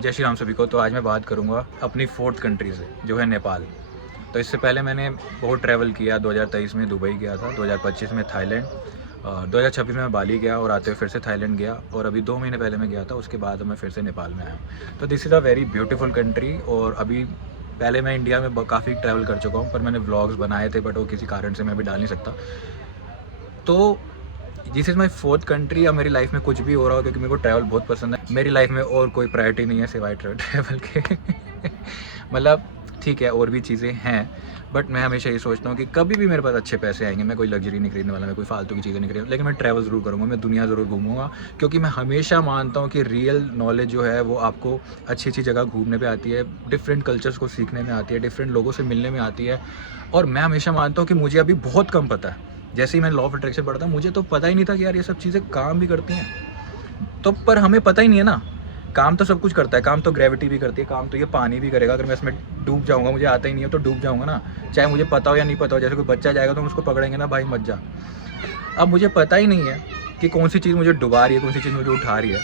जय श्री राम सभी को। तो आज मैं बात करूंगा अपनी फोर्थ कंट्री से, जो है नेपाल। तो इससे पहले मैंने बहुत ट्रैवल किया। 2023 में दुबई गया था, 2025 में थाईलैंड, 2026 में मैं बाली गया और आते हुए फिर से थाईलैंड गया, और अभी 2 महीने पहले मैं गया था। उसके बाद मैं फिर से नेपाल में आया हूँ। तो this is a very beautiful country. और अभी पहले मैं इंडिया में काफ़ी ट्रैवल कर चुका हूँ, पर मैंने व्लॉग्स बनाए थे, बट वो किसी कारण से मैं अभी डाल नहीं सकता। तो this is my fourth country. अब मेरी लाइफ में कुछ भी हो रहा हो, क्योंकि मेरे को ट्रैवल बहुत पसंद है। मेरी लाइफ में और कोई प्रायोरिटी नहीं है सिवाय ट्रैवल के मतलब ठीक है, और भी चीज़ें हैं, बट मैं हमेशा ये सोचता हूँ कि कभी भी मेरे पास अच्छे पैसे आएंगे, मैं कोई लग्जरी नहीं खरीदने वाला, मैं कोई फालतू की चीज़ें नहीं खरीदूँ, लेकिन मैं ट्रैवल ज़रूर करूँगा, मैं दुनिया ज़रूर घूमूंगा। क्योंकि मैं हमेशा मानता हूँ कि रियल नॉलेज जो है वो आपको अच्छी अच्छी जगह घूमने पे आती है, डिफरेंट कल्चर्स को सीखने में आती है, डिफरेंट लोगों से मिलने में आती है। और मैं हमेशा मानता हूँ कि मुझे अभी बहुत कम पता है। जैसे ही मैं लॉ ऑफ अट्रैक्शन पढ़ता हूँ, मुझे तो पता ही नहीं था कि यार ये सब चीज़ें काम भी करती हैं। तो पर हमें पता ही नहीं है ना, काम तो सब कुछ करता है। काम तो ग्रेविटी भी करती है, काम तो ये पानी भी करेगा। अगर मैं इसमें डूब जाऊंगा, मुझे आता ही नहीं है, तो डूब जाऊंगा ना, चाहे मुझे पता हो या नहीं पता हो। जैसे कोई बच्चा जाएगा तो हम उसको पकड़ेंगे ना, भाई मत जा। अब मुझे पता ही नहीं है कि कौन सी चीज़ मुझे डुबा रही है, कौन सी चीज़ मुझे उठा रही है,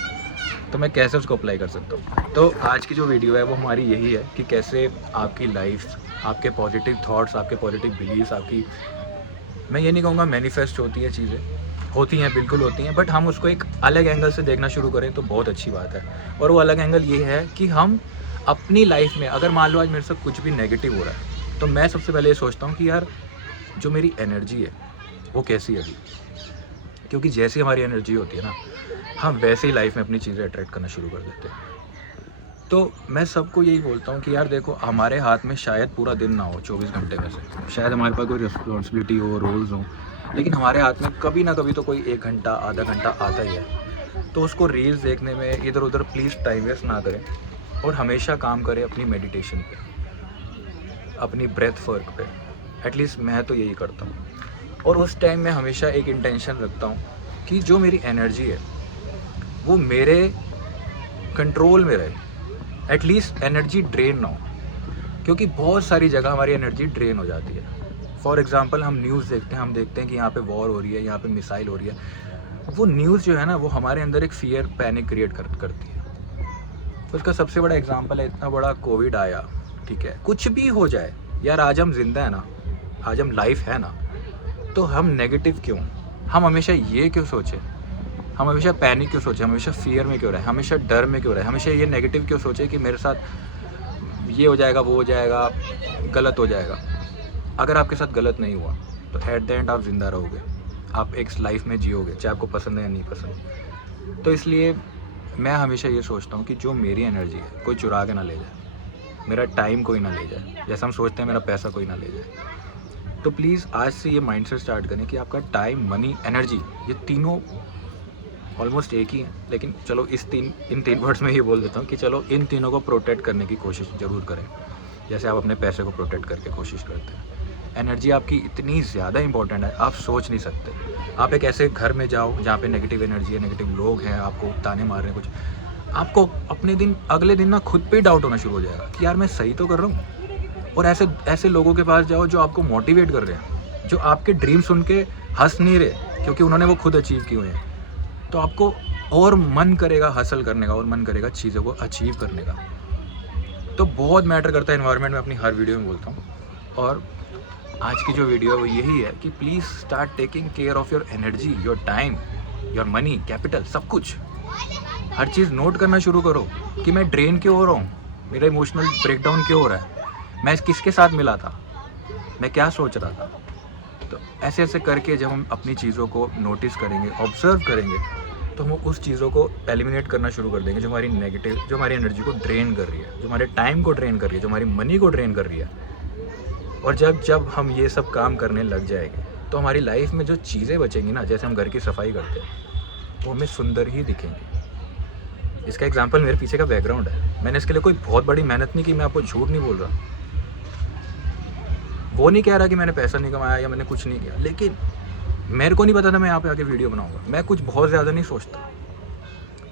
तो मैं कैसे उसको अप्लाई कर सकता हूँ। तो आज की जो वीडियो है वो हमारी यही है कि कैसे आपकी लाइफ, आपके पॉजिटिव थॉट्स, आपके पॉजिटिव बिलीव्स, आपकी, मैं ये नहीं कहूँगा मैनिफेस्ट होती है, चीज़ें होती हैं, बिल्कुल होती हैं, बट हम उसको एक अलग एंगल से देखना शुरू करें तो बहुत अच्छी बात है। और वो अलग एंगल ये है कि हम अपनी लाइफ में, अगर मान लो आज मेरे साथ कुछ भी नेगेटिव हो रहा है, तो मैं सबसे पहले ये सोचता हूँ कि यार जो मेरी एनर्जी है वो कैसी है अभी। क्योंकि जैसी हमारी एनर्जी होती है ना, हम वैसे ही लाइफ में अपनी चीज़ें अट्रैक्ट करना शुरू कर देते हैं। तो मैं सबको यही बोलता हूँ कि यार देखो, हमारे हाथ में शायद पूरा दिन ना हो, 24 घंटे में से शायद हमारे पास कोई रिस्पॉन्सिबिलिटी हो, रोल्स हो, लेकिन हमारे हाथ में कभी ना कभी तो कोई 1 घंटा, आधा घंटा आता ही है। तो उसको रील्स देखने में इधर उधर प्लीज़ टाइम वेस्ट ना करें, और हमेशा काम करें अपनी मेडिटेशन पे, अपनी ब्रेथ वर्क पे। एटलीस्ट मैं तो यही करता हूँ। और उस टाइम में हमेशा एक इंटेंशन रखता हूँ कि जो मेरी एनर्जी है वो मेरे कंट्रोल में रहे, एटलीस्ट एनर्जी ड्रेन ना हो। क्योंकि बहुत सारी जगह हमारी एनर्जी ड्रेन हो जाती है। फॉर एग्जांपल हम न्यूज़ देखते हैं, हम देखते हैं कि यहाँ पे वॉर हो रही है, यहाँ पे मिसाइल हो रही है। वो न्यूज़ जो है ना, वो हमारे अंदर एक फियर, पैनिक क्रिएट करती है। तो उसका सबसे बड़ा एग्जांपल है, इतना बड़ा कोविड आया, ठीक है, कुछ भी हो जाए यार, आज हम जिंदा है ना, आज हम लाइफ है ना, तो हम नेगेटिव क्यों, हम हमेशा ये क्यों सोचें, हम हमेशा पैनिक क्यों सोचें, हमेशा फियर में क्यों रहे, हमेशा डर में क्यों रहे, हमेशा ये नेगेटिव क्यों सोचें कि मेरे साथ ये हो जाएगा, वो हो जाएगा, गलत हो जाएगा। अगर आपके साथ गलत नहीं हुआ तो एट द एंड आप ज़िंदा रहोगे, आप एक लाइफ में जियोगे, चाहे आपको पसंद है या नहीं पसंद। तो इसलिए मैं हमेशा ये सोचता हूँ कि जो मेरी एनर्जी है कोई चुरा के ना ले जाए, मेरा टाइम कोई ना ले जाए, जैसा हम सोचते हैं मेरा पैसा कोई ना ले जाए। तो प्लीज़ आज से ये माइंडसेट स्टार्ट करें कि आपका टाइम, मनी, एनर्जी, ये तीनों ऑलमोस्ट एक ही है। लेकिन चलो इन तीन वर्ड्स में ये बोल देता हूँ कि चलो इन तीनों को प्रोटेक्ट करने की कोशिश ज़रूर करें, जैसे आप अपने पैसे को प्रोटेक्ट करके कोशिश करते हैं। एनर्जी आपकी इतनी ज़्यादा इंपॉर्टेंट है, आप सोच नहीं सकते। आप एक ऐसे घर में जाओ जहाँ पे नेगेटिव एनर्जी है, नेगेटिव लोग हैं, आपको ताने मार रहे हैं कुछ, आपको अपने दिन, अगले दिन ना खुद पे डाउट होना शुरू हो जाएगा कि यार मैं सही तो कर रहा हूँ। और ऐसे लोगों के पास जाओ जो आपको मोटिवेट कर रहे हैं, जो आपके ड्रीम सुन के हंस नहीं रहे क्योंकि उन्होंने वो खुद अचीव किए हुए हैं, तो आपको और मन करेगा हसल करने का, और मन करेगा चीज़ों को अचीव करने का। तो बहुत मैटर करता है एनवायरनमेंट में, अपनी हर वीडियो में बोलता हूँ। और आज की जो वीडियो है वो यही है कि please start taking care of your energy, your time, your money, capital, सब कुछ। हर चीज़ नोट करना शुरू करो कि मैं ड्रेन क्यों हो रहा हूँ, मेरा इमोशनल ब्रेकडाउन क्यों हो रहा है, मैं किसके साथ मिला था, मैं क्या सोच रहा था। तो ऐसे ऐसे करके जब हम अपनी चीज़ों को नोटिस करेंगे, ऑब्जर्व करेंगे, तो हम उस चीज़ों को एलिमिनेट करना शुरू कर देंगे जो हमारी नेगेटिव, जो हमारी एनर्जी को ड्रेन कर रही है, जो हमारे टाइम को ड्रेन कर रही है, जो हमारी मनी को ड्रेन कर रही है। और जब हम ये सब काम करने लग जाएंगे तो हमारी लाइफ में जो चीज़ें बचेंगी ना, जैसे हम घर की सफाई करते हैं, वो हमें सुंदर ही दिखेंगी। इसका एग्जांपल मेरे पीछे का बैकग्राउंड है। मैंने इसके लिए कोई बहुत बड़ी मेहनत नहीं की, मैं आपको झूठ नहीं बोल रहा, वो नहीं कह रहा कि मैंने पैसा नहीं कमाया या मैंने कुछ नहीं किया, लेकिन मेरे को नहीं पता था मैं यहाँ पे आके वीडियो बनाऊंगा। मैं कुछ बहुत ज़्यादा नहीं सोचता,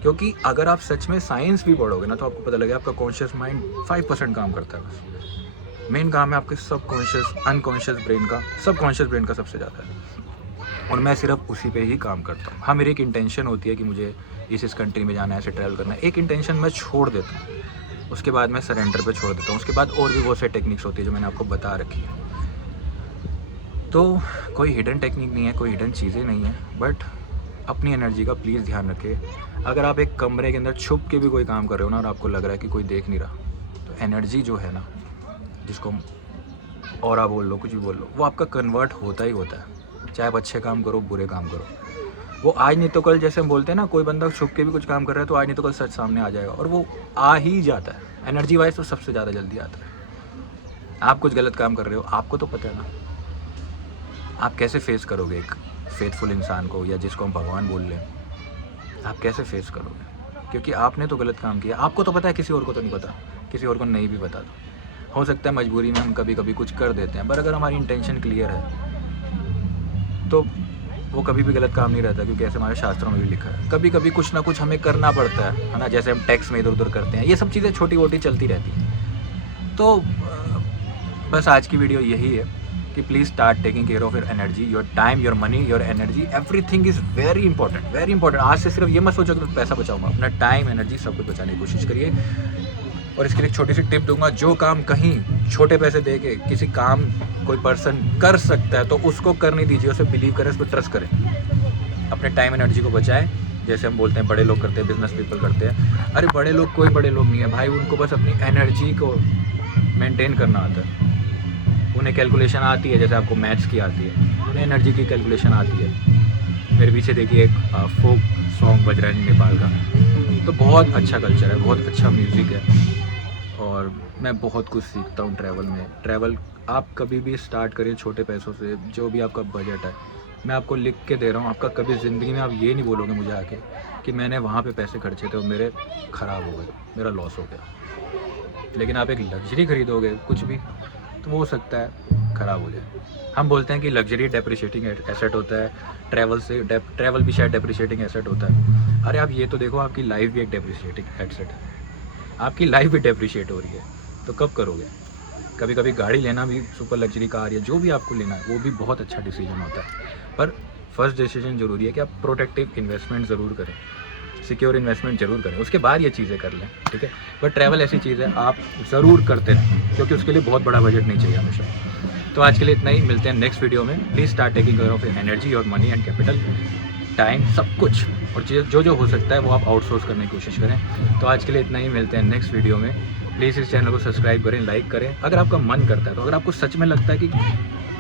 क्योंकि अगर आप सच में साइंस भी पढ़ोगे ना, तो आपको पता लगेगा आपका कॉन्शियस माइंड 5% काम करता है बस। मेन काम है आपके सबकॉन्शियस, अनकॉन्शियस ब्रेन का। सबकॉन्शियस ब्रेन का सबसे ज़्यादा है, और मैं सिर्फ उसी पे ही काम करता हूँ। हाँ, मेरी एक इंटेंशन होती है कि मुझे इस कंट्री में जाना है, ऐसे ट्रैवल करना है, एक इंटेंशन मैं छोड़ देता हूँ, उसके बाद मैं सरेंडर पे छोड़ देता हूँ। उसके बाद और भी बहुत सारी टेक्निक्स होती है जो मैंने आपको बता रखी है। तो कोई हिडन टेक्निक नहीं है, कोई हिडन चीज़ें नहीं है, बट अपनी एनर्जी का प्लीज़ ध्यान रखें। अगर आप एक कमरे के अंदर छुप के भी कोई काम कर रहे हो ना और आपको लग रहा है कि कोई देख नहीं रहा, तो एनर्जी जो है ना, जिसको ऑरा बोल लो, कुछ भी बोल लो, वो आपका कन्वर्ट होता ही होता है। चाहे आप अच्छे काम करो, बुरे काम करो, वो आज नहीं तो कल, जैसे हम बोलते हैं ना, कोई बंदा छुप के भी कुछ काम कर रहा है तो आज नहीं तो कल सच सामने आ जाएगा, और वो आ ही जाता है। एनर्जी वाइज तो सबसे ज़्यादा जल्दी आता है। आप कुछ गलत काम कर रहे हो, आपको तो पता है ना, आप कैसे फेस करोगे एक फेथफुल इंसान को, या जिसको हम भगवान बोल लें, आप कैसे फेस करोगे? क्योंकि आपने तो गलत काम किया, आपको तो पता है, किसी और को तो नहीं पता, किसी और को नहीं भी पता। तो हो सकता है मजबूरी में हम कभी कभी कुछ कर देते हैं, पर अगर हमारी इंटेंशन क्लियर है तो वो कभी भी गलत काम नहीं रहता, क्योंकि ऐसे हमारे शास्त्रों में भी लिखा है। कभी कभी कुछ ना कुछ हमें करना पड़ता है ना, जैसे हम टैक्स में इधर उधर करते हैं, ये सब चीज़ें छोटी मोटी चलती रहती हैं। तो बस आज की वीडियो यही है कि please start taking care of your energy, your time, your money, your energy, everything is very important, very important. आज से सिर्फ ये मत सोचो कि पैसा बचाऊंगा, अपना टाइम, एनर्जी सब कुछ बचाने की कोशिश करिए। और इसके लिए एक छोटी सी टिप दूंगा, जो काम कहीं छोटे पैसे दे के किसी काम कोई पर्सन कर सकता है तो उसको करने दीजिए, उसे बिलीव करें, उस पर ट्रस्ट करें, अपने टाइम एनर्जी को बचाएं। जैसे हम बोलते हैं बड़े लोग करते हैं, बिजनेस पीपल करते हैं, अरे बड़े लोग कोई बड़े लोग नहीं है भाई, उनको बस अपनी एनर्जी को मेंटेन करना आता है, उन्हें कैलकुलेशन आती है, जैसे आपको मैथ्स की आती है, उन्हें एनर्जी की कैलकुलेशन आती है। मेरे पीछे देखिए एक फोक सॉन्ग बज रहा है नेपाल का, तो बहुत अच्छा कल्चर है, बहुत अच्छा म्यूज़िक है, और मैं बहुत कुछ सीखता हूँ ट्रैवल में। ट्रैवल आप कभी भी स्टार्ट करिए छोटे पैसों से, जो भी आपका बजट है, मैं आपको लिख के दे रहा हूँ। आपका कभी ज़िंदगी में आप ये नहीं बोलोगे मुझे आके कि मैंने वहाँ पे पैसे खर्चे थे और मेरे ख़राब हो गए, मेरा लॉस हो गया। लेकिन आप एक लग्जरी खरीदोगे कुछ भी, तो वो हो सकता है ख़राब हो जाए। हम बोलते हैं कि लग्जरी डेप्रिशिएटिंग एसेट होता है, ट्रैवल भी शायद डेप्रिशिएटिंग एसेट होता है। अरे आप ये तो देखो, आपकी लाइफ भी एक डेप्रिशिएटिंग एसेट है, आपकी लाइफ भी डेप्रिशिएट हो रही है, तो कब करोगे? कभी कभी गाड़ी लेना भी, सुपर लग्जरी कार या जो भी आपको लेना है, वो भी बहुत अच्छा डिसीजन होता है। पर फर्स्ट डिसीजन ज़रूरी है कि आप प्रोटेक्टिव इन्वेस्टमेंट ज़रूर करें, सिक्योर इन्वेस्टमेंट ज़रूर करें, उसके बाद ये चीज़ें कर लें, ठीक है। पर ट्रैवल ऐसी चीज़ है, आप ज़रूर करते रहें, क्योंकि उसके लिए बहुत बड़ा बजट नहीं चाहिए हमेशा। तो आज के लिए इतना ही, मिलते हैं नेक्स्ट वीडियो में। Please start taking care of energy और मनी एंड कैपिटल, टाइम, सब कुछ, और जो जो हो सकता है वो आप आउटसोर्स करने की कोशिश करें। तो आज के लिए इतना ही, मिलते हैं नेक्स्ट वीडियो में। प्लीज़ इस चैनल को सब्सक्राइब करें, लाइक करें, अगर आपका मन करता है तो। अगर आपको सच में लगता है कि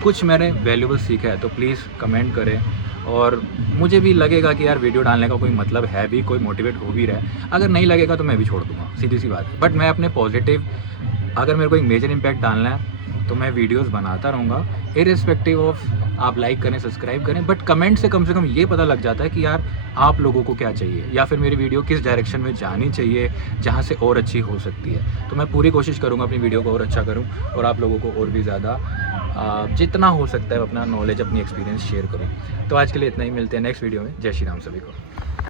कुछ मैंने वैल्यूबल सीखा है तो प्लीज़ कमेंट करें, और मुझे भी लगेगा कि यार वीडियो डालने का कोई मतलब है भी, कोई मोटिवेट हो भी रहा है। अगर नहीं लगेगा तो मैं भी छोड़ दूँगा, सीधी सी बात है। बट मैं अपने पॉजिटिव, अगर मेरे को एक मेजर इम्पैक्ट डालना है तो मैं वीडियोस बनाता रहूँगा, इर्रिस्पेक्टिव ऑफ आप लाइक करें, सब्सक्राइब करें, बट कमेंट से कम ये पता लग जाता है कि यार आप लोगों को क्या चाहिए, या फिर मेरी वीडियो किस डायरेक्शन में जानी चाहिए, जहाँ से और अच्छी हो सकती है। तो मैं पूरी कोशिश करूँगा अपनी वीडियो को और अच्छा करूँ, और आप लोगों को और भी ज़्यादा जितना हो सकता है अपना नॉलेज, अपनी एक्सपीरियंस शेयर करूँ। तो आज के लिए इतना ही, मिलते हैं नेक्स्ट वीडियो में। जय श्री राम सभी को।